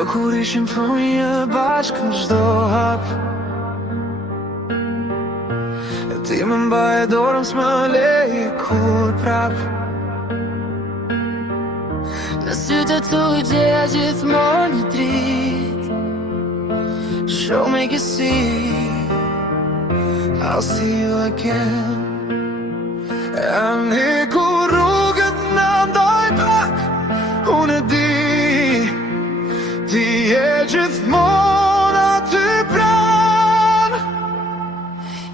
Kur ishim fëmijë bashkë në çdo hap, e ti më mbaje dorën s'më leje kur prap. Në sytë tu gjeja gjithmonë një dritë. Show me you see, I'll see you again. E një kur rrugët në ndaj pak, unë e di, ti je gjithmonë aty pranë.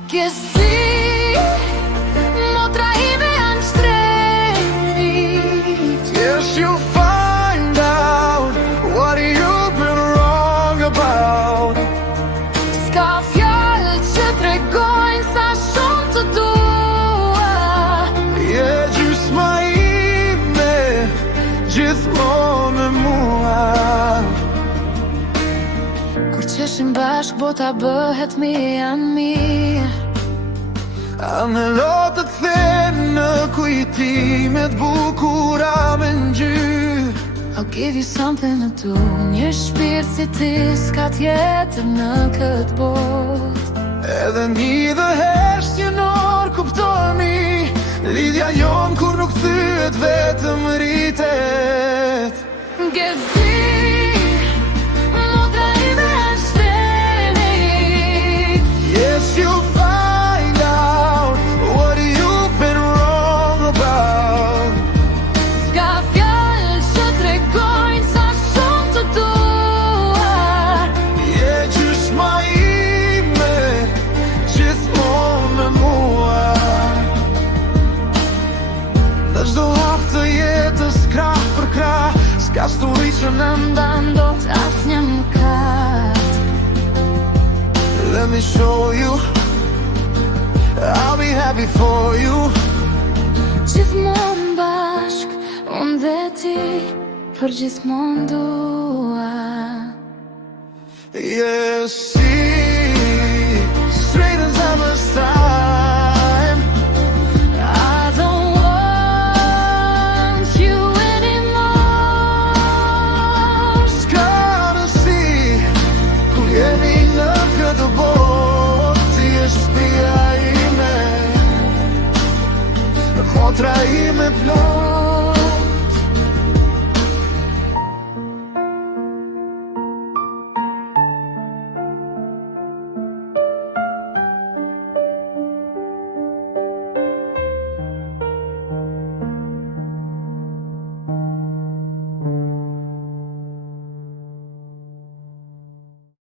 Che sì, motra ime janë shtrejni. Yes, you'll find out what you've been wrong about. S'ka fjallë që tregojnë sa shumë të dua. Je gjysma ime, gjithmonë me mua. Kur qeshim bashk, bota bëhet mi janë mi. Anëllotët thënë në kujtimet bukura me ngjyrë. I'll give you something to do. Një shpirt si ti s'ka tjetër në këtë botë. Edhe një dhe heshtje nërë kuptohemi, lidhja jonë kur nuk thyet vetëm rritet. Gëzi, motra ime janë shtrejni. Yes, you'll find out what you've been wrong about. S'ka fjallë që tregojnë sa shumë të dua. Je gjysma ime, gjithmonë me mua. Në çdo hap të jetës krah për krah, s'ka sturi që në Ndan do t'asnjë mëkat. Let me show you, I'll be happy for you. Gjithmonë bashk, unë dhe ti, për gjithmonë dua. Yes, see, straight as summer's time. I don't want you anymore. S'ka në si, kur jemi në këtë botë, ti je shtëpia ime, motra ime plot.